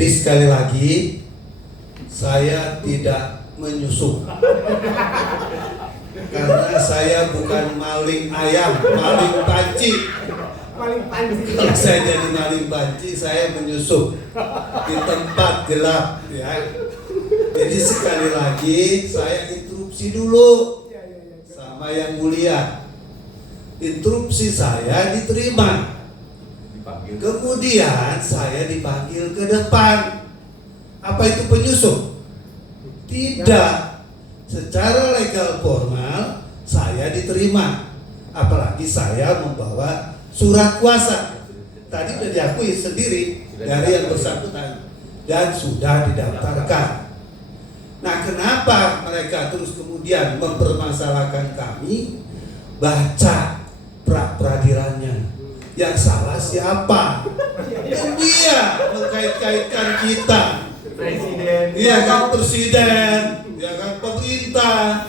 Jadi sekali lagi, saya tidak menyusup karena saya bukan maling ayam, maling panci. Kalau saya jadi maling panci, saya menyusup di tempat gelap, ya. Jadi sekali lagi saya interupsi dulu sama yang mulia. Interupsi saya diterima. Kemudian saya dipanggil ke depan. Apa itu penyusup? Tidak. Secara legal formal saya diterima. Apalagi saya membawa surat kuasa. Tadi sudah diakui sendiri dari yang bersangkutan dan sudah didaftarkan. Nah, kenapa mereka terus kemudian mempermasalahkan kami? Baca pra-peradilannya. Yang salah siapa? Kan dia mengkait-kaitkan kita. Presiden. Iya kan, presiden, ya kan, pemerintah.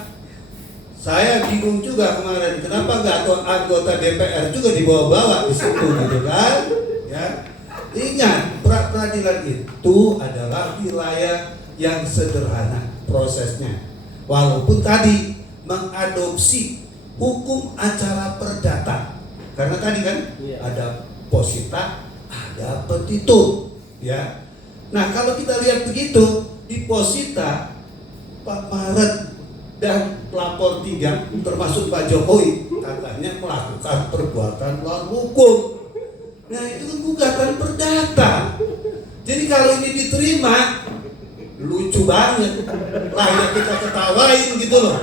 Saya bingung juga kemarin, kenapa nggak anggota DPR juga dibawa-bawa di situ, gitu kan? Ya, ingat, pra-peradilan itu adalah wilayah yang sederhana prosesnya. Walaupun tadi mengadopsi hukum acara perdata, karena tadi kan ada posita, ada petitum, ya. Nah, kalau kita lihat begitu, di posita Pak Maret dan pelapor 3 termasuk Pak Jokowi katanya melakukan perbuatan melawan hukum. Nah, itu kan gugatan perdata. Jadi kalau ini diterima, lucu banget, layak kita ketawain gitu loh,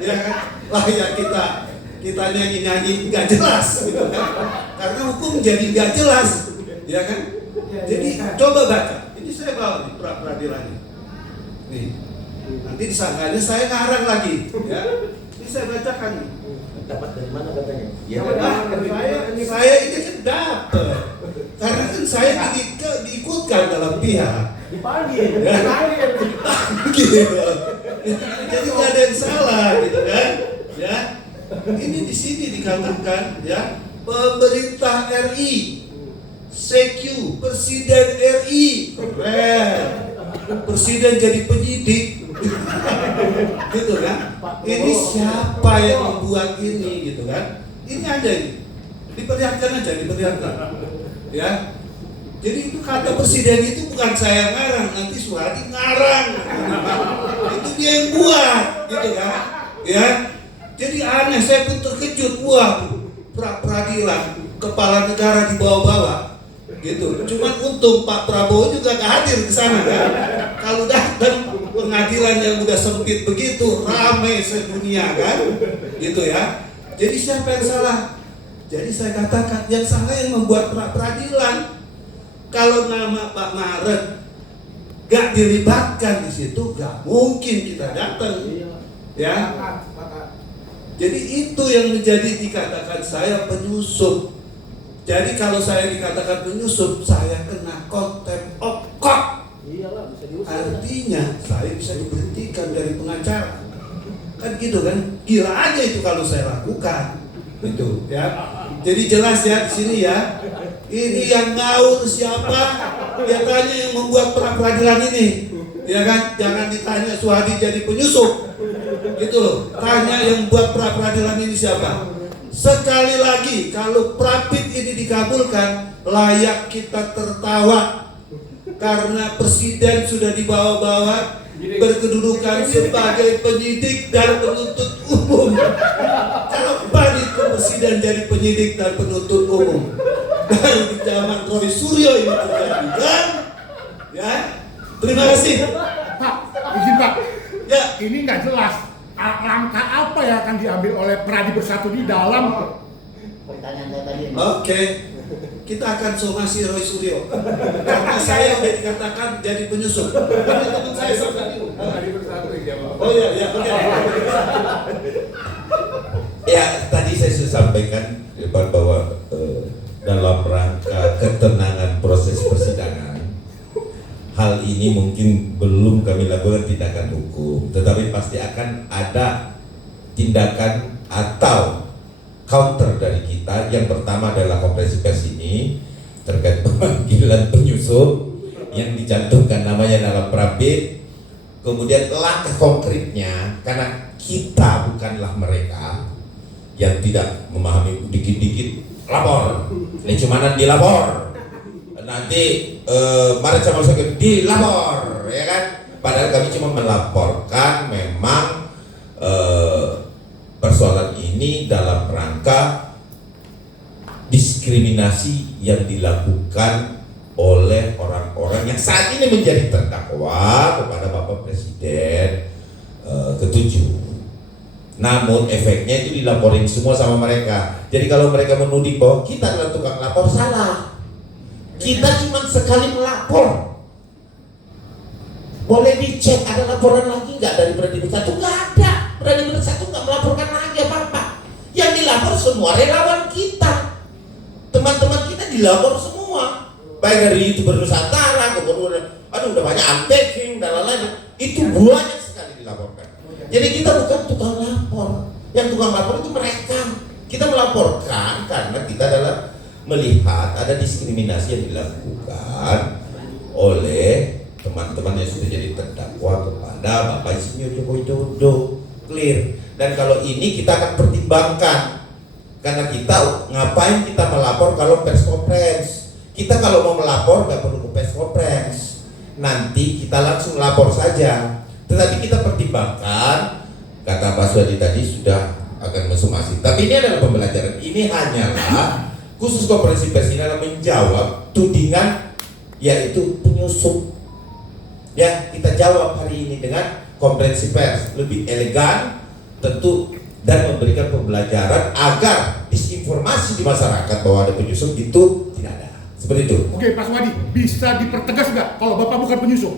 ya kan? Layak kita nyanyi-nyanyi nggak jelas gitu kan? Karena hukum jadi nggak jelas, ya kan? Jadi coba baca. Ini saya bawa nih pra-peradilannya. Nih, nanti disangkanya saya ngarang lagi, ya. Ini saya bacakan nih. Dapat dari mana katanya? Ya, saya ini kan dapat. Karena kan saya diikutkan dalam pihak. Dipanggil. Ya. Gitu. Jadi nggak ada yang salah, gitu kan? Ya. Ini di sini dikatakan, ya, pemerintah RI, CQ, Presiden RI, keren. Presiden jadi penyidik, gitu kan? Ini siapa yang membuat ini, gitu kan? Ini ada ini, diperlihatkan aja, diperlihatkan, ya. Jadi itu kata presiden itu bukan saya ngarang, nanti Suhadi ngarang, itu dia yang buat, gitu kan? Ya. Jadi aneh, saya pun terkejut, wah, pra-peradilan kepala negara dibawa-bawa, gitu. Cuman untung Pak Prabowo juga gak hadir ke sana kan. Kalau datang pengadilan yang udah sempit begitu, ramai sedunia kan, gitu ya. Jadi siapa yang salah? Jadi saya katakan yang salah yang membuat pra-peradilan. Kalau nama Pak Maret gak dilibatkan di situ, gak mungkin kita datang, ya. Jadi itu yang menjadi dikatakan saya penyusup. Jadi kalau saya dikatakan penyusup, saya kena contempt of court. Iyalah, bisa diusir. Artinya saya bisa diberhentikan dari pengacara. Kan gitu kan? Gila aja itu kalau saya lakukan. Gitu ya. Jadi jelas ya di sini ya. Ini yang ngaur siapa? Dia tanya yang membuat pra-peradilan ini. Ya kan? Jangan ditanya Suhadi jadi penyusup. Gitu loh. Tanya yang buat pra-peradilan ini siapa? Sekali lagi, kalau Prapit ini dikabulkan, layak kita tertawa karena presiden sudah dibawa-bawa berkedudukan sebagai penyidik dan penuntut umum. Kapan itu presiden jadi penyidik dan penuntut umum? Baru di zaman Roy Suryo ini terjadi kan? Ya, terima kasih. Pak, izin Pak. Ya, Ini nggak jelas. Langkah apa yang akan diambil oleh Pradi Bersatu di dalam? Pertanyaan saya tadi. oke. Kita akan somasi Roy Suryo karena saya udah dikatakan jadi penyusup. Karena teman saya sampai Pradi Bersatu ya Pak. oh ya, ya, oke. Ya, tadi saya sudah sampaikan bahwa dalam rangka ketenangan proses persidangan, hal ini mungkin belum kami lakukan tindakan hukum, tetapi pasti akan ada tindakan atau counter dari kita. Yang pertama adalah konferensi pers ini terkait pemanggilan penyusup yang dicantumkan namanya dalam Prabin. Kemudian langkah konkretnya, karena kita bukanlah mereka yang tidak memahami dikit-dikit lapor, cumanan dilapor, nanti Maret sama sakit dilapor, ya kan? Padahal kami cuma melaporkan memang persoalan ini dalam rangka diskriminasi yang dilakukan oleh orang-orang yang saat ini menjadi terdakwa kepada Bapak Presiden ketujuh. Namun efeknya itu dilaporin semua sama mereka. Jadi kalau mereka menuding bahwa kita adalah tukang lapor, salah. Kita cuma sekali melapor. Boleh dicek ada laporan lagi nggak dari Pradimus 1? Nggak ada. Pradimus 1 nggak melaporkan lagi apa-apa. Yang dilapor semua relawan kita. Teman-teman kita dilapor semua. Baik dari YouTuber Nusantara, kemudian udah banyak unpacking dan lain-lain. Itu banyak sekali dilaporkan. Jadi kita bukan tukang lapor. Yang tukang lapor itu mereka. Kita melaporkan karena kita adalah melihat ada diskriminasi yang dilakukan oleh teman-teman yang sudah jadi terdakwa kepada Bapak Insinyur Joko Widodo. Clear. Dan kalau ini kita akan pertimbangkan. Karena kita ngapain kita melapor kalau pers conference? Kita kalau mau melapor nggak perlu ke press conference, nanti kita langsung lapor saja. Tetapi kita pertimbangkan, kata Pak Suwadi tadi sudah akan mensumasi. Tapi ini adalah pembelajaran. Ini hanyalah khusus konferensi pers ini adalah menjawab tudingan yaitu penyusup. Ya, kita jawab hari ini dengan konferensi pers lebih elegan, tentu, dan memberikan pembelajaran agar disinformasi di masyarakat bahwa ada penyusup itu tidak ada. Seperti itu. Oke, Pak Suwadi, bisa dipertegas nggak kalau Bapak bukan penyusup?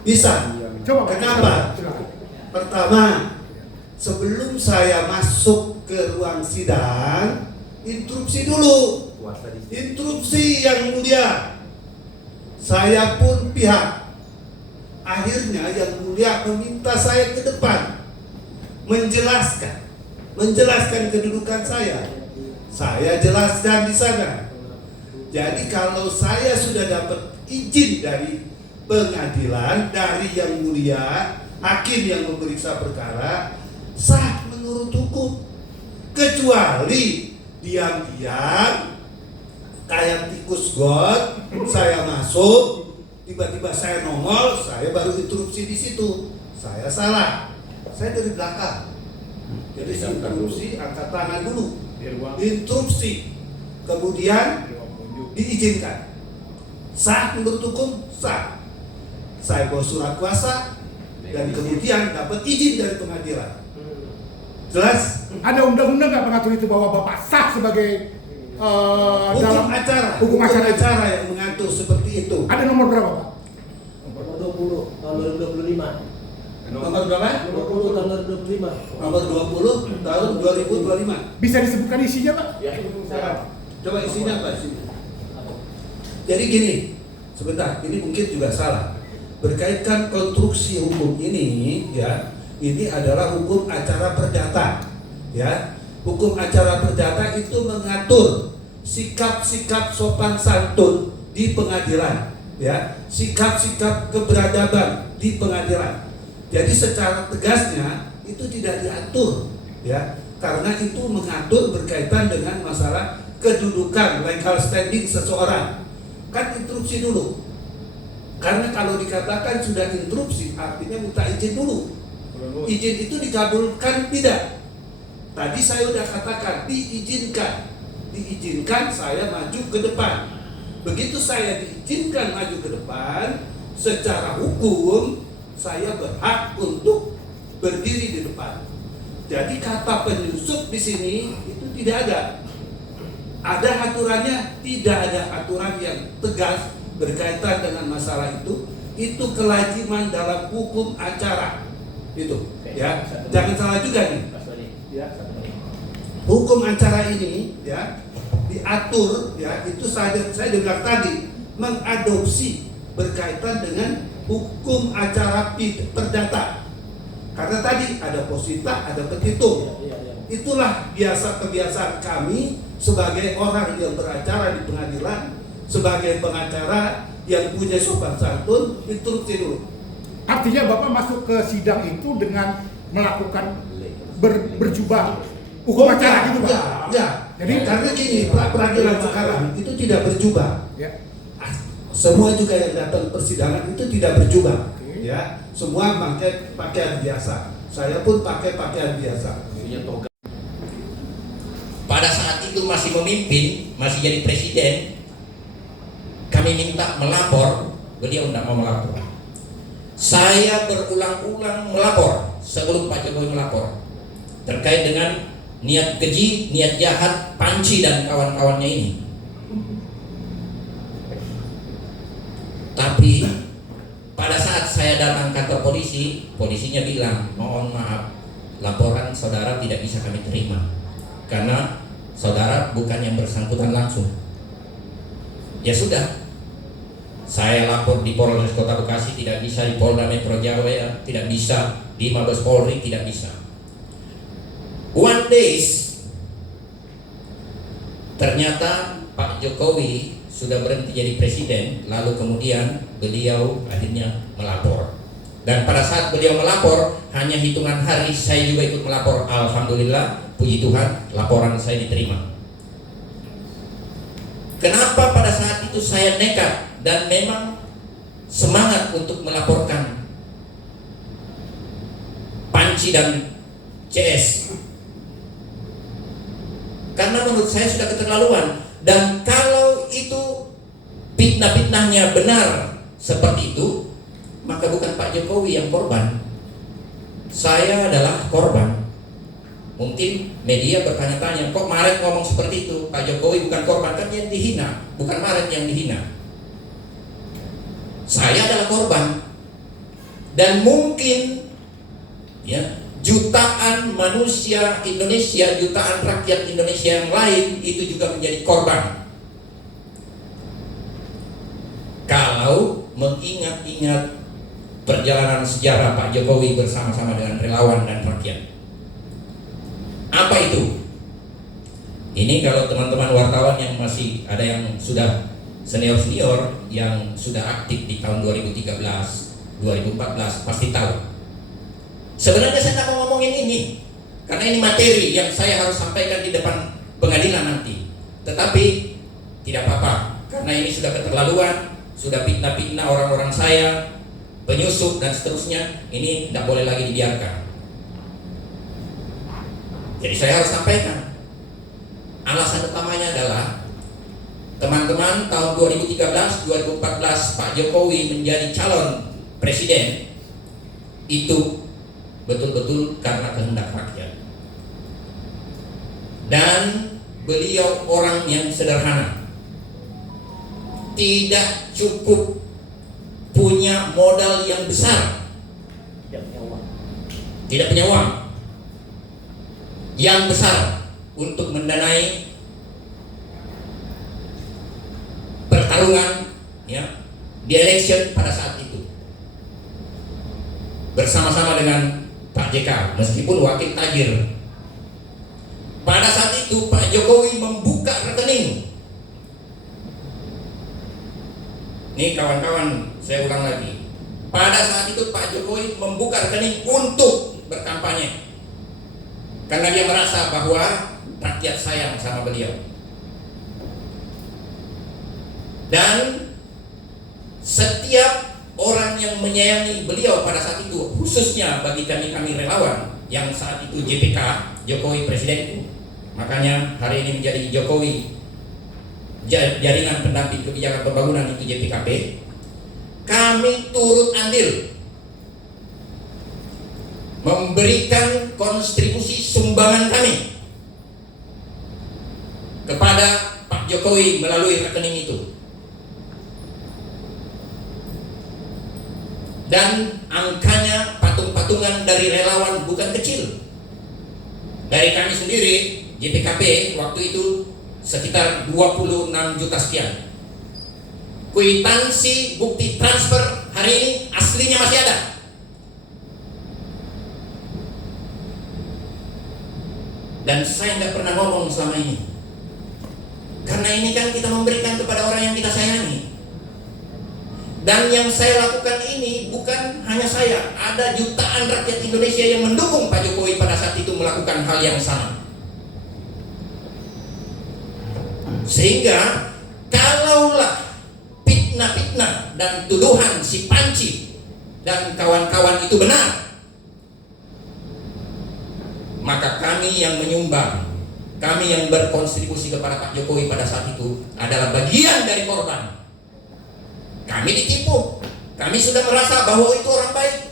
Bisa. Coba. Kenapa? Pertama, sebelum saya masuk ke ruang sidang, instruksi dulu. Instruksi yang mulia. Saya pun pihak. Akhirnya yang mulia meminta saya ke depan menjelaskan kedudukan saya. Saya jelaskan di sana. Jadi kalau saya sudah dapat izin dari pengadilan, dari yang mulia, hakim yang memeriksa perkara, sah menurut hukum. Kecuali diam-diam kayak tikus got, saya masuk, tiba-tiba saya nongol, saya baru interupsi di situ. Saya salah. Saya dari belakang. Jadi interupsi, angkat tangan dulu, interupsi, kemudian diizinkan. Sah menurut hukum, sah. Saya bawa surat kuasa dan kemudian dapat izin dari pengadilan. Jelas? Ada undang-undang nggak mengatur itu bahwa Bapak sah sebagai Hukum acara yang mengatur seperti itu. Ada nomor berapa, Pak? Nomor 20 tahun 2025. Nomor berapa? 20 tahun 2025. Nomor 20 tahun 2025. Bisa disebutkan isinya, Pak? Ya. Coba isinya apa isinya? Jadi gini, sebentar, ini mungkin juga salah. Berkaitan konstruksi hukum ini, ya, ini adalah hukum acara perdata, ya. Hukum acara perdata itu mengatur sikap-sikap sopan santun di pengadilan, ya, sikap-sikap keberadaban di pengadilan. Jadi secara tegasnya itu tidak diatur, ya, karena itu mengatur berkaitan dengan masalah kedudukan legal standing seseorang. Kan instruksi dulu. Karena kalau dikatakan sudah instruksi artinya minta izin dulu. Izin itu dikabulkan tidak? Tadi saya sudah katakan diizinkan. Diizinkan saya maju ke depan. Begitu saya diizinkan maju ke depan, secara hukum saya berhak untuk berdiri di depan. Jadi kata penyusup di sini itu tidak ada. Ada aturannya? Tidak ada aturan yang tegas berkaitan dengan masalah itu. Itu kelaziman dalam hukum acara. Itu, ya. Jangan salah juga nih. Ya. Hukum acara ini, ya, diatur, ya, itu saya bilang tadi mengadopsi berkaitan dengan hukum acara perdata. Karena tadi ada posita, ada petitum. Itulah kebiasaan kami sebagai orang yang beracara di pengadilan, sebagai pengacara yang punya sopan santun, instruksi dulu. Artinya Bapak masuk ke sidang itu dengan melakukan berjubah hukum acara gitu, Pak? Ya. Jadi Karena gini, peradilan sekarang itu tidak berjubah. ya. Semua juga yang datang persidangan itu tidak berjubah. Oke. Ya, semua pakai pakaian biasa. Saya pun pakai pakaian biasa. Pada saat itu masih memimpin, masih jadi presiden, kami minta melapor, beliau tidak mau melapor. Saya berulang-ulang melapor sebelum Pak Jokowi melapor terkait dengan niat keji, niat jahat Panci dan kawan-kawannya ini. Tapi pada saat saya datang kantor polisi, polisinya bilang, mohon maaf, laporan saudara tidak bisa kami terima karena saudara bukan yang bersangkutan langsung. Ya sudah, saya lapor di Polres Kota Bekasi tidak bisa, di Polda Metro Jaya tidak bisa, di Mabes Polri tidak bisa. One days, ternyata Pak Jokowi sudah berhenti jadi presiden, lalu kemudian beliau akhirnya melapor. Dan pada saat beliau melapor, hanya hitungan hari saya juga ikut melapor. Alhamdulillah, puji Tuhan, laporan saya diterima. Kenapa pada saat itu saya nekat dan memang semangat untuk melaporkan Panci dan CS? Karena menurut saya sudah keterlaluan. Dan kalau itu fitnah-fitnahnya benar seperti itu, maka bukan Pak Jokowi yang korban, saya adalah korban. Mungkin media bertanya-tanya, kok Maret ngomong seperti itu? Pak Jokowi bukan korban, kan yang dihina, bukan Maret yang dihina. Saya adalah korban. Dan mungkin ya, jutaan manusia Indonesia, jutaan rakyat Indonesia yang lain itu juga menjadi korban. Kalau mengingat-ingat perjalanan sejarah Pak Jokowi bersama-sama dengan relawan dan rakyat. Apa itu? Ini kalau teman-teman wartawan yang masih ada yang sudah senior-senior yang sudah aktif di tahun 2013, 2014 pasti tahu. Sebenarnya saya tak mau ngomongin ini karena ini materi yang saya harus sampaikan di depan pengadilan nanti. Tetapi tidak apa-apa karena ini sudah keterlaluan, sudah fitnah-fitnah orang-orang saya, penyusup dan seterusnya. Ini tidak boleh lagi dibiarkan. Jadi saya harus sampaikan. Alasan utamanya adalah teman-teman tahun 2013, 2014 Pak Jokowi menjadi calon presiden itu betul-betul karena kehendak rakyat. Dan beliau orang yang sederhana, tidak cukup punya modal yang besar, tidak punya uang yang besar untuk mendanai pertarungan ya di election pada saat itu bersama-sama dengan Pak JK meskipun wakil tajir. Pada saat itu Pak Jokowi membuka rekening. Nih kawan-kawan, saya ulang lagi. Pada saat itu Pak Jokowi membuka rekening untuk berkampanye. Karena dia merasa bahwa rakyat sayang sama beliau. Dan setiap orang yang menyayangi beliau pada saat itu, khususnya bagi kami relawan yang saat itu JPK, Jokowi Presiden itu, makanya hari ini menjadi Jokowi Jaringan Pendamping Kebijakan Pembangunan itu JPKP, kami turut andil memberikan kontribusi sumbangan kami kepada Pak Jokowi melalui rekening itu. Dan angkanya patung-patungan dari relawan bukan kecil. Dari kami sendiri JPKP waktu itu sekitar 26 juta sekian. Kwitansi bukti transfer hari ini aslinya masih ada. Dan saya nggak pernah ngomong selama ini. Karena ini kan kita memberikan kepada orang yang kita sayangi. Dan yang saya lakukan ini bukan hanya saya, ada jutaan rakyat Indonesia yang mendukung Pak Jokowi pada saat itu melakukan hal yang sama. Sehingga kalaulah fitnah-fitnah dan tuduhan si Panci dan kawan-kawan itu benar, maka kami yang menyumbang, kami yang berkontribusi kepada Pak Jokowi pada saat itu adalah bagian dari korban. Kami ditipu, kami sudah merasa bahwa itu orang baik,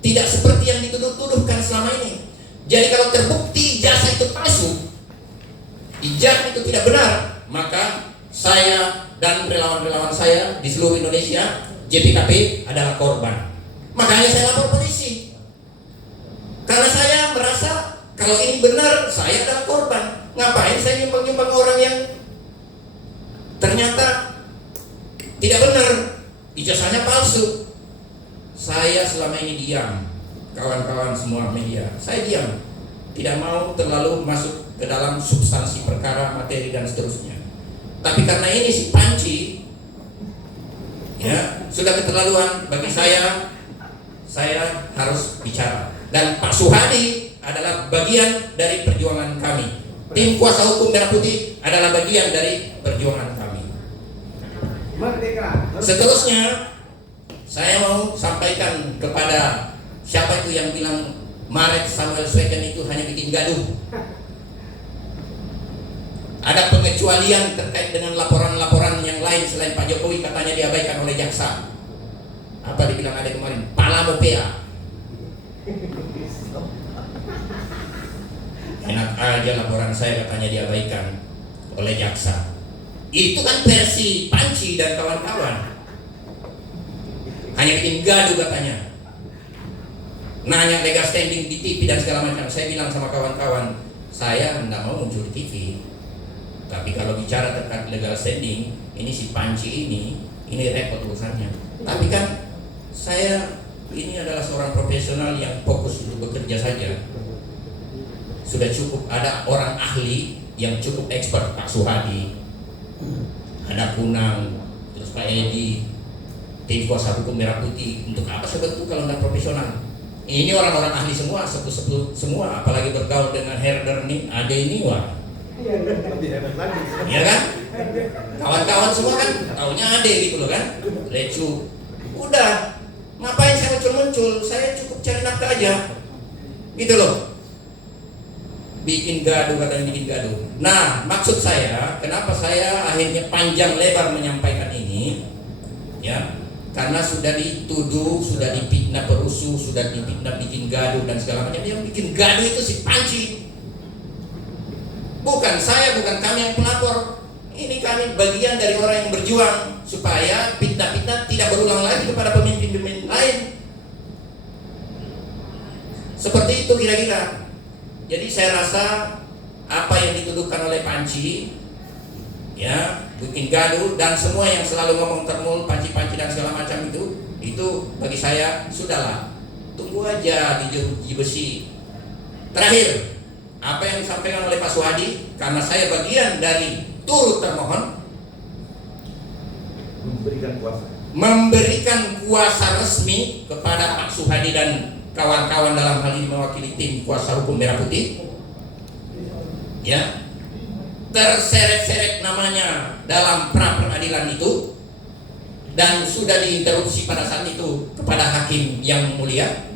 tidak seperti yang dituduh-tuduhkan selama ini. Jadi kalau terbukti ijazah itu palsu, ijazah itu tidak benar, maka saya dan relawan-relawan saya di seluruh Indonesia, JPKP adalah korban. Makanya saya lapor polisi, karena saya merasa kalau ini benar, saya adalah korban. Ngapain saya nyumbang-nyumbang orang yang ternyata tidak benar, ijazahnya palsu. Saya selama ini diam, kawan-kawan semua media, saya diam, tidak mau terlalu masuk ke dalam substansi perkara, materi dan seterusnya. Tapi karena ini si Panci, ya sudah keterlaluan bagi saya harus bicara. Dan Pak Suhadi adalah bagian dari perjuangan kami. Tim kuasa hukum Merah Putih adalah bagian dari perjuangan kami. Seterusnya, saya mau sampaikan kepada siapa itu yang bilang Marek Samuel Sweken itu hanya bikin gaduh. Ada pengecualian terkait dengan laporan-laporan yang lain selain Pak Jokowi, katanya diabaikan oleh jaksa. Apa dibilang ada kemarin? Palamo PA. Enak aja laporan saya katanya diabaikan oleh jaksa. Itu kan versi Panci dan kawan-kawan. Hanya bikin gaduh katanya. Nanya legal standing di TV dan segala macam. Saya bilang sama kawan-kawan, saya tidak mau muncul di TV. Tapi kalau bicara terkait legal standing, ini si Panci ini repot urusannya. Tapi kan saya ini adalah seorang profesional yang fokus untuk bekerja saja. Sudah cukup ada orang ahli yang cukup expert, Pak Suhadi, ada Kunang, terus Pak Edi, tim kuasa hukum Merah Putih. Untuk apa sebetulnya kalau nggak profesional? Ini orang-orang ahli semua, sepuh-sepuh semua, apalagi bergaul dengan Herder nih, Ade ini wah. Iya kan? Kawan-kawan semua kan taunya Ade gitu loh kan? Lecu. Udah, ngapain saya muncul-muncul? Saya cukup cari nafkah aja. Gitu loh. Bikin gaduh, katanya bikin gaduh. Nah, maksud saya, kenapa saya akhirnya panjang lebar menyampaikan ini? Ya, karena sudah dituduh, sudah difitnah perusuh, sudah difitnah bikin gaduh dan segala macam. Yang bikin gaduh itu si Panci. Bukan saya, bukan kami yang pelapor. Ini kami bagian dari orang yang berjuang supaya fitnah-fitnah tidak berulang lagi kepada pemimpin-pemimpin lain. Seperti itu kira-kira. Jadi saya rasa apa yang dituduhkan oleh Panci, ya, bikin gaduh dan semua yang selalu ngomong termul Panci-Panci dan segala macam itu bagi saya sudahlah, tunggu aja di besi. Terakhir, apa yang disampaikan oleh Pak Suhadi, karena saya bagian dari turut termohon memberikan kuasa resmi kepada Pak Suhadi dan kawan-kawan dalam hal ini mewakili tim kuasa hukum Merah Putih, ya, terseret-seret namanya dalam pra peradilan itu dan sudah diinterupsi pada saat itu kepada hakim yang mulia.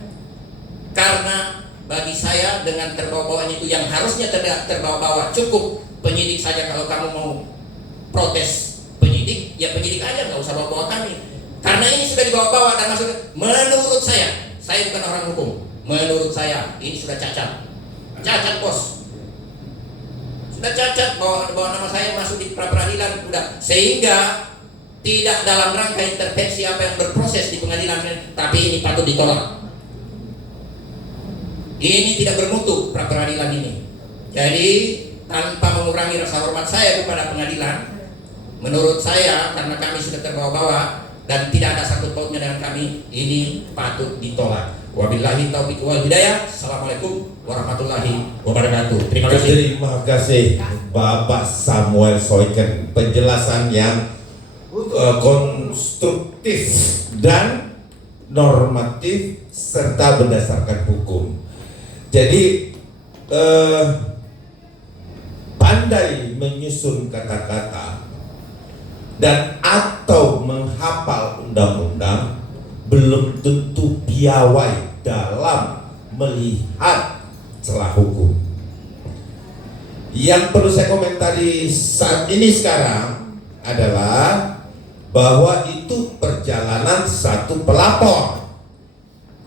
Karena bagi saya dengan terbawa-bawanya itu yang harusnya tidak terbawa-bawa, cukup penyidik saja. Kalau kamu mau protes penyidik, ya penyidik aja, nggak usah bawa-bawa kami. Karena ini sudah dibawa-bawa dan maksudnya menurut saya bukan orang hukum, menurut saya ini sudah cacat bos, sudah cacat bawa nama saya masuk di pra peradilan, udah, sehingga tidak dalam rangka intervensi apa yang berproses di pengadilan, tapi ini patut ditolak. Ini tidak bermutu pra peradilan ini. Jadi tanpa mengurangi rasa hormat saya kepada pengadilan, menurut saya karena kami sudah terbawa-bawa dan tidak ada sangkut pautnya dengan kami, ini patut ditolak. Wabillahi taufiq wal hidayah. Assalamualaikum warahmatullahi wabarakatuh. Terima kasih. Terima kasih Bapak Samuel Soiken, penjelasan yang konstruktif dan normatif serta berdasarkan hukum. Jadi pandai menyusun kata-kata dan atau menghafal undang-undang belum tentu piawai dalam melihat celah hukum. Yang perlu saya komentari saat ini sekarang adalah bahwa itu perjalanan satu pelapor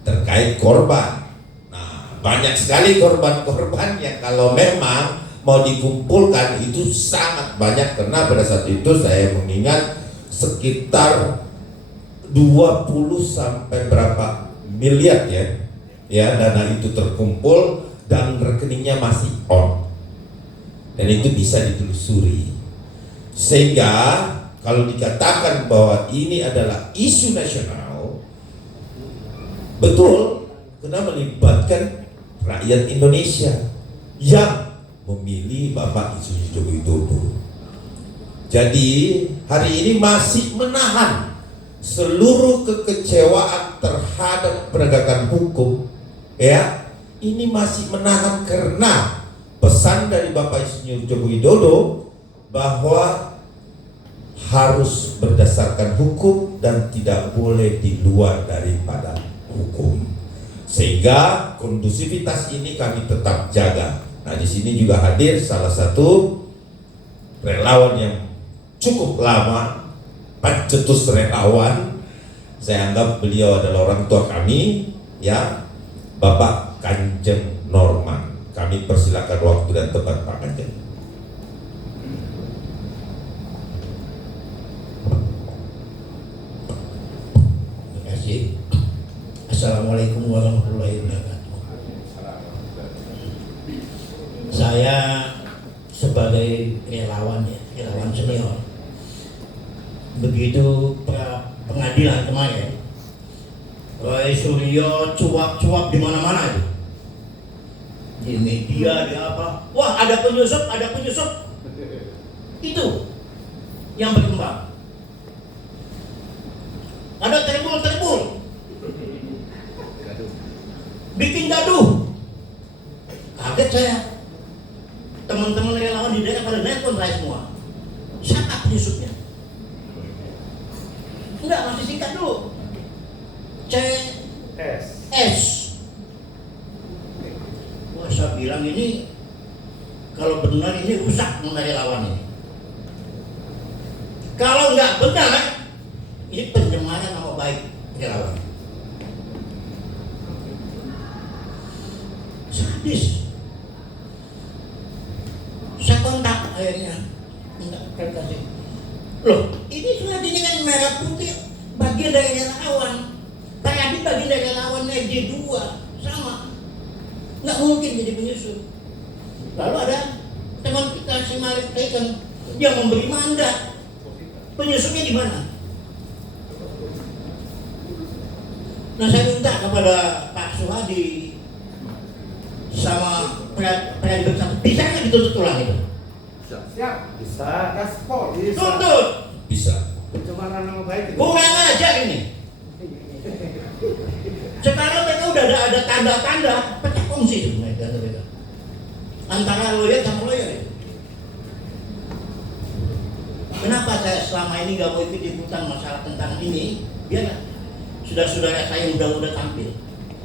terkait korban. Nah, banyak sekali korban-korban yang kalau memang mau dikumpulkan itu sangat banyak, karena pada saat itu saya mengingat sekitar 20 sampai berapa miliar ya dana itu terkumpul dan rekeningnya masih on, dan itu bisa ditelusuri. Sehingga kalau dikatakan bahwa ini adalah isu nasional, betul, karena melibatkan rakyat Indonesia yang memilih Bapak Insinyur Joko Widodo. Jadi hari ini masih menahan seluruh kekecewaan terhadap penegakan hukum, ya, ini masih menahan karena pesan dari Bapak Insinyur Joko Widodo bahwa harus berdasarkan hukum dan tidak boleh di luar daripada hukum. Sehingga kondusivitas ini kami tetap jaga. Nah, di sini juga hadir salah satu relawan yang cukup lama, pencetus relawan. Saya anggap beliau adalah orang tua kami, ya, Bapak Kanjeng Norman. Kami persilakan waktu dan tempat Pak Kanjeng. Terima kasih. Assalamualaikum warahmatullahi wabarakatuh. Saya sebagai relawan senior, begitu pengadilan kemarin, Roy Suryo cuap-cuap di mana-mana itu, di media, di apa, wah ada penyusup, itu yang berkembang. Ada tribul, bikin gaduh, kaget saya. Teman-teman relawan di daerah pada nelpon saya semua. Siapa penyusupnya? Enggak, masih singkat dulu. CS. Wah, saya bilang ini kalau benar ini rusak mengenai relawan ini. Kalau enggak benar, ini pencemaran nama baik relawan. Sadis. Saya kontak akhirnya, minta kasih. Loh, ini sudah dengan merah putih, bagian dari relawan. Tadi bagian dari relawannya J2 sama, nggak mungkin jadi penyusup. Lalu ada teman kita si Malik Taikan yang memberi mandat, penyusupnya di mana? Nah, saya minta kepada Pak Suhadi sama peradilan bersama, bisa nggak dituntut ulang itu? Siap, bisa, gaspol, bisa. Tuntut. Bisa. Pencemaran nama baik itu. Kurang ajar ini. Sekarang mereka udah ada tanda-tanda pecah kongsi mereka antara lawyer sama lawyer. Kenapa saya selama ini nggak mau ikut ikutan masalah tentang ini? Biar saudara-saudara saya udah tampil.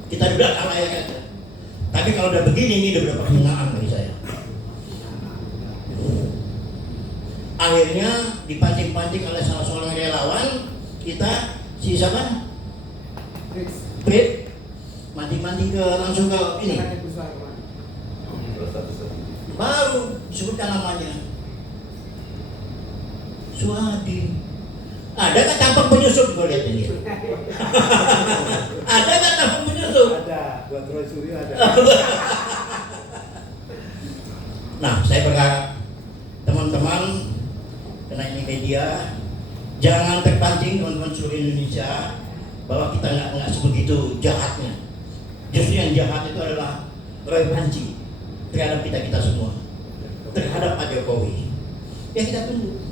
Kita di belakang layar aja. Tapi kalau udah begini, ini udah berapa penghinaan bagi saya. Akhirnya dipancing-pancing oleh salah seorang relawan kita, si siapa? Brit, mancing-mancing langsung ke ini. Baru disebutkan namanya. Suhadi. Ada nggak tampang penyusup? Gue lihat ini. Ada nggak tampang penyusup? Ada, buat Roy Suryo ada. Nah, saya berharap teman-teman, karena ini media, jangan terpancing teman-teman seluruh Indonesia bahwa kita nggak sebegitu jahatnya. Justru yang jahat itu adalah Roy Panci terhadap kita semua, terhadap Pak Jokowi. Ya kita tunggu.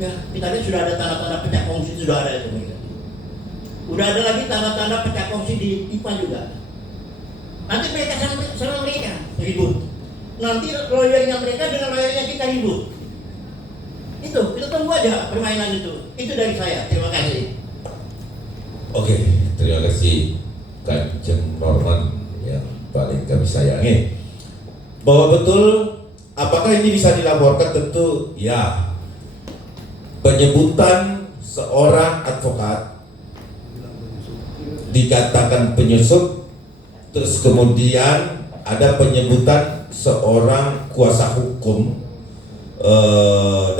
Ya kita lihat sudah ada tanda-tanda pecah kongsi, sudah ada itu mereka. Udah ada lagi tanda-tanda pecah kongsi di IPA juga. Nanti mereka sama mereka ribut. Nanti lawyernya mereka dengan lawyernya kita ribut. Itu kita tunggu aja permainan itu. Itu dari saya. Terima kasih. Oke, terima kasih Kanjeng Norman yang paling kami sayangi. Bahwa betul, apakah ini bisa dilaporkan? Tentu ya. Penyebutan seorang advokat dikatakan penyusup, terus kemudian ada penyebutan seorang kuasa hukum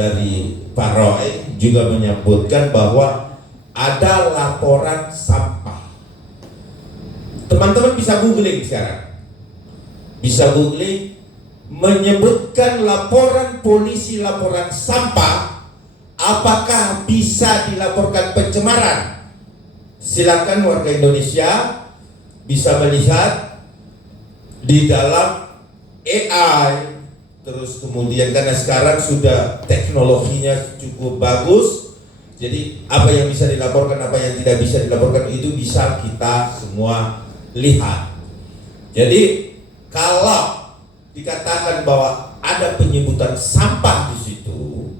dari Pak Roy juga menyebutkan bahwa ada laporan sampah. Teman-teman bisa googling sekarang, bisa googling, menyebutkan laporan polisi, laporan sampah. Apakah bisa dilaporkan pencemaran? Silakan warga Indonesia bisa melihat di dalam AI. Terus kemudian karena sekarang sudah teknologinya cukup bagus, jadi apa yang bisa dilaporkan, apa yang tidak bisa dilaporkan itu bisa kita semua lihat. Jadi kalau dikatakan bahwa ada penyebutan sampah di situ,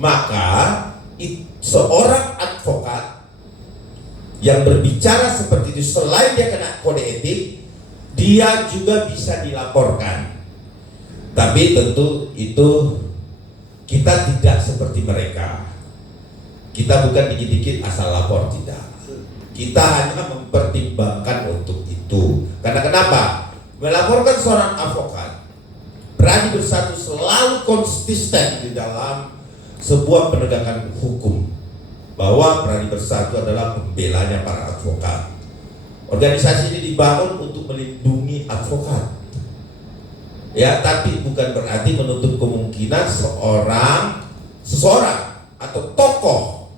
maka seorang advokat yang berbicara seperti itu, selain dia kena kode etik, dia juga bisa dilaporkan. Tapi tentu itu kita tidak seperti mereka. Kita bukan dikit-dikit asal lapor, tidak. Kita hanya mempertimbangkan untuk itu. Karena kenapa? Melaporkan seorang advokat, Berani Bersatu selalu konsisten di dalam sebuah penegakan hukum, bahwa Berani Bersatu adalah pembelanya para advokat. Organisasi ini dibangun untuk melindungi advokat, ya, tapi bukan berarti menutup kemungkinan seseorang atau tokoh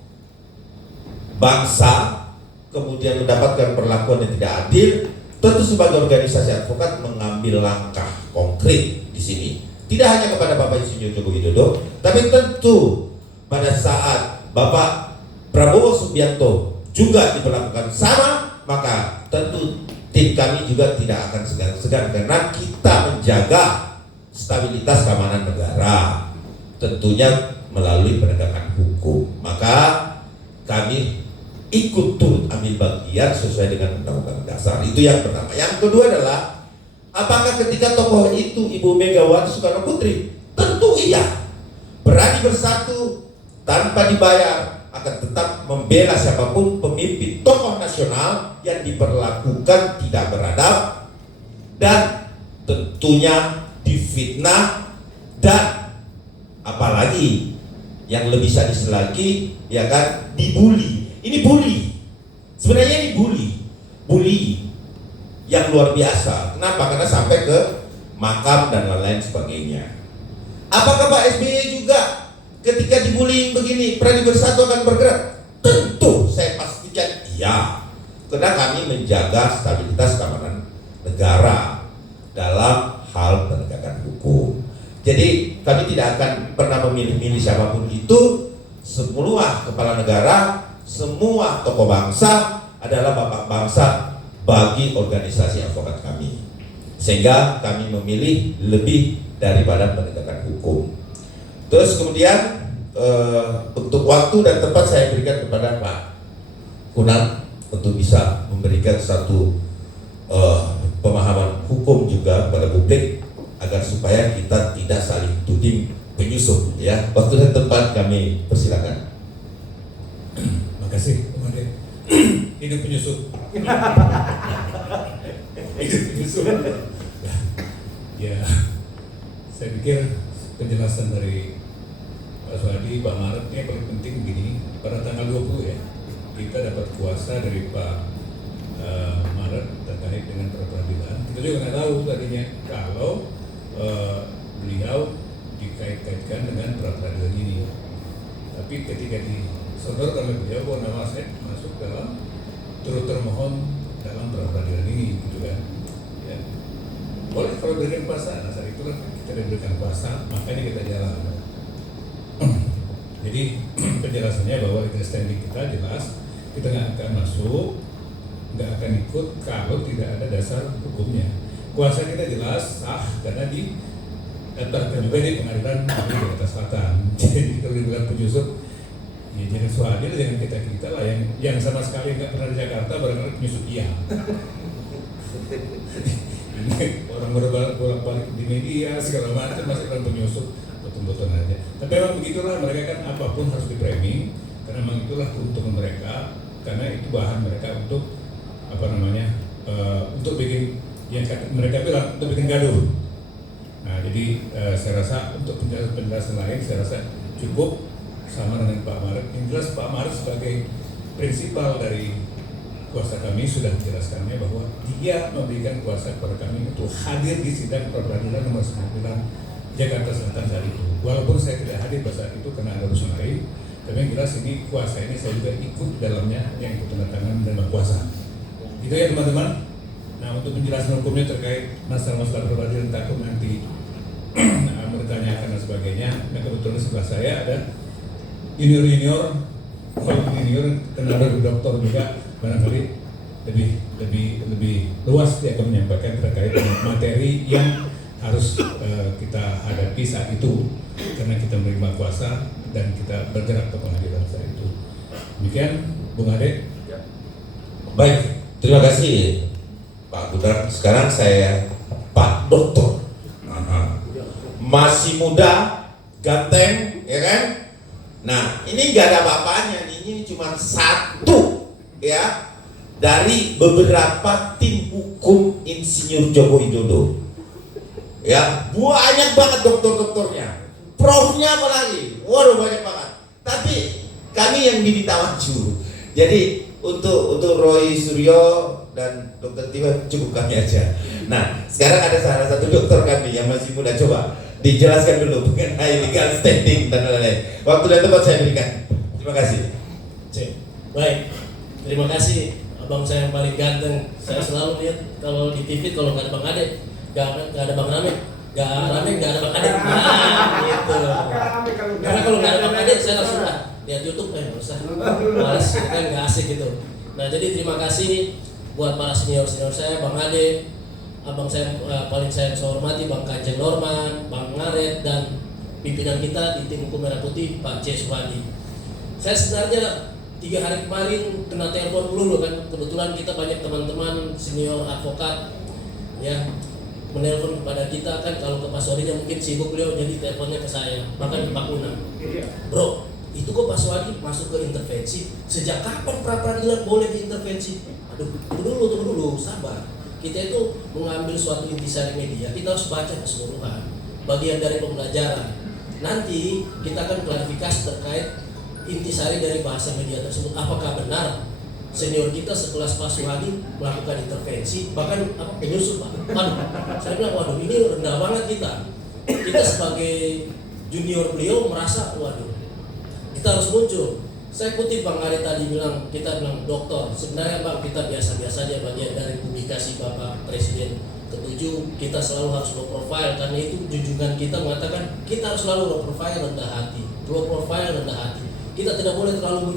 bangsa kemudian mendapatkan perlakuan yang tidak adil. Tentu sebagai organisasi advokat mengambil langkah konkret di sini, tidak hanya kepada Bapak Insinyur Joko Widodo, tapi tentu pada saat Bapak Prabowo Subianto juga diperlakukan sama, maka tentu tim kami juga tidak akan segan-segan, karena kita menjaga stabilitas keamanan negara, tentunya melalui penegakan hukum. Maka kami ikut turut ambil bagian sesuai dengan Undang-Undang Dasar. Itu yang pertama. Yang kedua adalah, apakah ketika tokoh itu Ibu Megawati Soekarno Putri? Tentu iya. Berani Bersatu tanpa dibayar akan tetap membela siapapun pemimpin tokoh nasional yang diperlakukan tidak beradab dan tentunya difitnah, dan apalagi yang lebih sadis lagi, ya kan, dibully. Ini bully, sebenarnya ini bully yang luar biasa. Kenapa? Karena sampai ke makam dan lain-lain sebagainya. Apakah Pak SBY juga ketika dibullying begini, Berani Bersatu akan bergerak? Tentu saya pastikan iya, karena kami menjaga stabilitas keamanan negara dalam hal penegakan hukum. Jadi kami tidak akan pernah memilih-milih siapapun itu. Semua kepala negara, semua tokoh bangsa adalah bapak bangsa bagi organisasi advokat kami, sehingga kami memilih lebih daripada penegakan hukum. Terus kemudian untuk waktu dan tempat saya berikan kepada Pak Kunal untuk bisa memberikan satu pemahaman hukum juga kepada publik, agar supaya kita tidak saling tuding penyusup, ya. Waktu dan tempat kami persilakan. Makasih, Komandan. Hidup penyusup. Hidup penyusup. Ya, saya pikir penjelasan dari Pak Suhadi, Pak Maret ini yang paling penting begini. Pada tanggal 20 ya, kita dapat kuasa dari Pak Maret terkait dengan peradilan. Kita juga nggak tahu tadinya kalau beliau dikait-kaitkan dengan peradilan ini. Tapi ketika disodorkan oleh beliau bahwa nama saya masuk dalam turut termohon dalam peradilan ini, gitu kan. Ya. Boleh kalau diberikan kuasa, nah saat itulah kita diberikan kuasa, makanya kita jalan. Jadi penjelasannya bahwa legal standing kita jelas, kita nggak akan masuk, nggak akan ikut kalau tidak ada dasar hukumnya. Kuasa kita jelas sah karena didaftarkan juga di pengadilan negeri Jakarta Selatan. Jadi kalau dibilang penyusup, ya jangan Suhadi, jangan kita lah yang sama sekali nggak pernah di Jakarta barangkali penyusup iya. Orang bolak-balik di media segala macam masih orang penyusup, betul-betul aja. Tapi memang begitulah, mereka kan apapun harus di-framing karena memang itulah keuntungan mereka, karena itu bahan mereka untuk untuk bikin yang mereka bilang untuk bikin gaduh. Nah jadi saya rasa untuk penjelasan lain saya rasa cukup sama dengan Pak Maret. Yang jelas Pak Maret sebagai prinsipal dari kuasa kami sudah menjelaskannya bahwa dia memberikan kuasa kepada kami untuk hadir di sidang peradilan nomor 9 Jakarta Selatan saat itu. Walaupun saya tidak hadir pada saat itu karena ada urusan lain, tapi yang jelas ini kuasa ini saya juga ikut di dalamnya, yang ikut tanda tangan dan berkuasa. Itu ya teman-teman. Nah untuk penjelasan hukumnya terkait masalah-masalah peradilan takut nanti bertanyakan dan sebagainya. Nah kebetulan sebelah saya ada junior kenal dari dokter juga, barangkali lebih luas dia akan menyampaikan terkait dengan materi yang harus kita hadapi saat itu karena kita menerima kuasa dan kita bergerak ke pengadilan saat itu. Demikian, Bung Ade. Baik, terima kasih Pak Gudang. Sekarang saya Pak Dokter. Masih muda, ganteng, ya kan? Nah, ini nggak ada apa-apanya. Ini cuma satu, ya, dari beberapa tim hukum Insinyur Joko Widodo. Ya, banyak banget dokter-dokternya, profnya apalagi, waduh banyak banget. Tapi kami yang diminta maju. Jadi untuk Roy Suryo dan Dokter Tima cukup kami aja. Nah, sekarang ada salah satu dokter kami yang masih muda, coba dijelaskan dulu mengenai legal standing dan lain-lain. Waktu dan tempat saya berikan. Terima kasih. Baik, terima kasih abang saya yang paling ganteng. Saya selalu lihat kalau di TV kalau nggak ada Bang Ade, nggak ada Bang Rame, nggak ada Bang Ade. Nah, gitu. Karena kalau nggak ada Bang Ade, saya langsung lihat YouTube, nggak usah, malas kan nggak asik gitu. Nah jadi terima kasih buat para senior saya, Bang Ade, abang saya paling saya hormati, Bang Kanjeng Norman, Bang Ngaret, dan pimpinan kita di tim hukum Merah Putih, Pak C. Suhadi. Saya sebenarnya 3 hari kemarin kena telepon dulu kan, kebetulan kita banyak teman-teman senior advokat ya menelpon kepada kita kan, kalau ke Pak Suhadinya mungkin sibuk beliau, jadi teleponnya ke saya, bahkan Pak Unang. Bro, itu kok Pak Suhadi masuk ke intervensi, sejak kapan pra-peradilan boleh diintervensi? Aduh, tunggu dulu, sabar. Kita itu mengambil suatu intisari media, kita harus baca keseluruhan, bagian dari pembelajaran. Nanti kita akan klarifikasi terkait intisari dari bahasa media tersebut, apakah benar senior kita sekelas Pak Suhadi melakukan intervensi, bahkan penyusup Pak. Saya bilang waduh ini rendah banget kita sebagai junior beliau merasa waduh kita harus muncul. Saya kutip Bang Ari tadi kita bilang dokter, sebenarnya Bang kita biasa-biasa aja, bagian dari publikasi Bapak Presiden ke-7 kita selalu harus low profile, karena itu junjungan kita mengatakan kita harus selalu low profile rendah hati, kita tidak boleh terlalu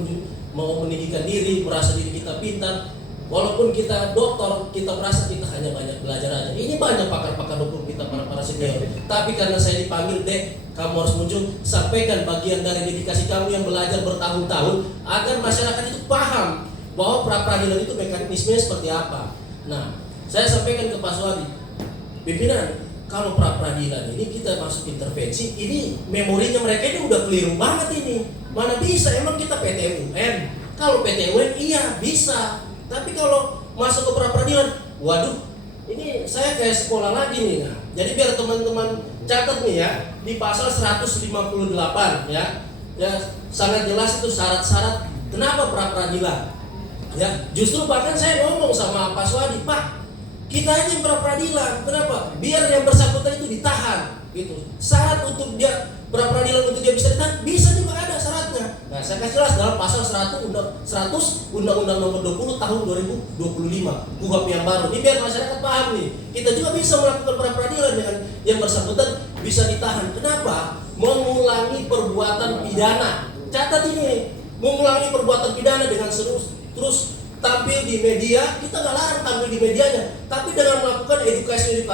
mau meninggikan diri, merasa diri kita pintar. Walaupun kita dokter, kita merasa kita hanya banyak belajar aja. Ini banyak pakar-pakar hukum kita, para senior. Tapi karena saya dipanggil, Dek, kamu harus muncul, sampaikan bagian dari dedikasi kamu yang belajar bertahun-tahun agar masyarakat itu paham bahwa pra-peradilan itu mekanismenya seperti apa. Nah, saya sampaikan ke Pak Suhadi, pimpinan, kalau pra-peradilan ini kita masuk intervensi, ini memorinya mereka ini udah keliru banget ini. Mana bisa, emang kita PT UN? Kalau PT UN iya bisa. Tapi kalau masuk ke pra-peradilan, waduh, ini saya kayak sekolah lagi nih. Nah, jadi biar teman-teman catat nih ya, di pasal 158 ya sangat jelas itu syarat-syarat kenapa pra-peradilan. Ya, justru bahkan saya ngomong sama Pak Suhadi, Pak, kita aja yang pra-peradilan, kenapa? Biar yang bersangkutan itu ditahan, gitu. Syarat untuk dia pra-peradilan untuk dia bisa ditahan, bisa juga ada syaratnya. Nah Nah, saya kasih jelas dalam pasal 100 Undang-Undang Nomor 20 Tahun 2025 KUHP yang baru. Ini biar masyarakat paham nih. Kita juga bisa melakukan pra peradilan dengan yang bersangkutan bisa ditahan. Kenapa? Mengulangi perbuatan pidana. Catat ini, mengulangi perbuatan pidana dengan terus tampil di media. Kita nggak larang tampil di medianya, tapi dengan melakukan edukasi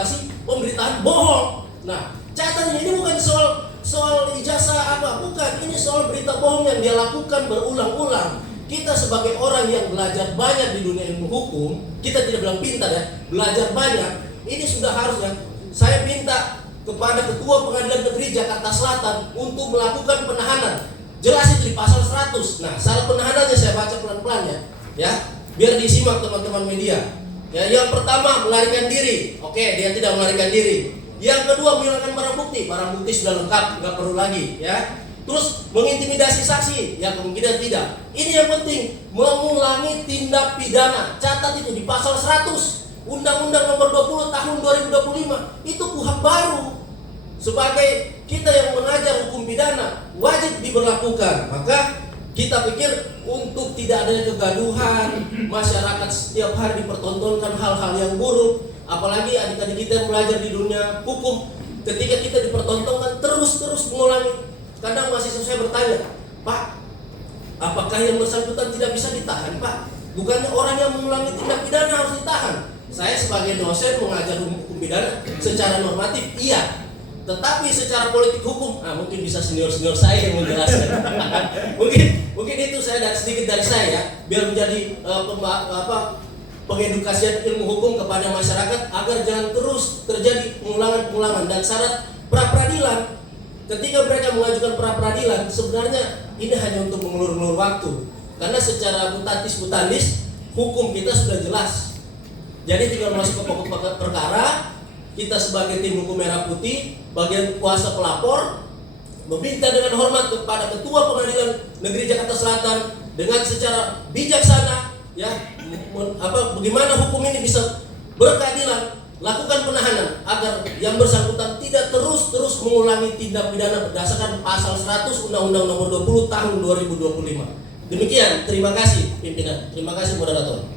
pemberitaan bohong. Nah, catat ini bukan soal ijazah apa, bukan. Ini soal berita bohong yang dia lakukan berulang-ulang. Kita sebagai orang yang belajar banyak di dunia ilmu hukum, kita tidak bilang pintar ya, belajar banyak. Ini sudah harusnya saya minta kepada Ketua Pengadilan Negeri Jakarta Selatan untuk melakukan penahanan. Jelas itu di pasal 100. Nah, syarat penahanannya saya baca pelan-pelan ya, biar disimak teman-teman media. Ya, yang pertama melarikan diri. Oke, dia tidak melarikan diri. Yang kedua menghilangkan barang bukti sudah lengkap, nggak perlu lagi ya. Terus mengintimidasi saksi, ya kemungkinan tidak. Ini yang penting, mengulangi tindak pidana. Catat itu di pasal 100 Undang-Undang Nomor 20 Tahun 2025 itu KUHP baru. Sebagai kita yang mengajar hukum pidana wajib diberlakukan. Maka kita pikir untuk tidak adanya kegaduhan, masyarakat setiap hari dipertontonkan hal-hal yang buruk, apalagi adik-adik kita yang belajar di dunia hukum, ketika kita dipertontonkan terus mengulangi. Kadang mahasiswa saya bertanya, Pak, apakah yang bersangkutan tidak bisa ditahan, Pak? Bukannya orang yang mengulangi tindak pidana harus ditahan? Saya sebagai dosen mengajar hukum pidana secara normatif, iya. Tetapi secara politik hukum, mungkin bisa senior-senior saya yang menjelaskan. mungkin itu saya sedikit dari saya ya, biar menjadi pengedukasian ilmu hukum kepada masyarakat agar jangan terus terjadi pengulangan dan syarat pra peradilan. Ketika mereka mengajukan pra peradilan, sebenarnya ini hanya untuk mengulur-ulur waktu. Karena secara mutatis hukum kita sudah jelas. Jadi tinggal masuk ke pokok perkara. Kita sebagai tim hukum Merah Putih, bagian kuasa pelapor, meminta dengan hormat kepada Ketua Pengadilan Negeri Jakarta Selatan dengan secara bijaksana, ya, bagaimana hukum ini bisa berkeadilan, lakukan penahanan agar yang bersangkutan tidak terus mengulangi tindak pidana berdasarkan pasal 100 Undang-Undang Nomor 20 Tahun 2025. Demikian, terima kasih pimpinan, terima kasih moderator.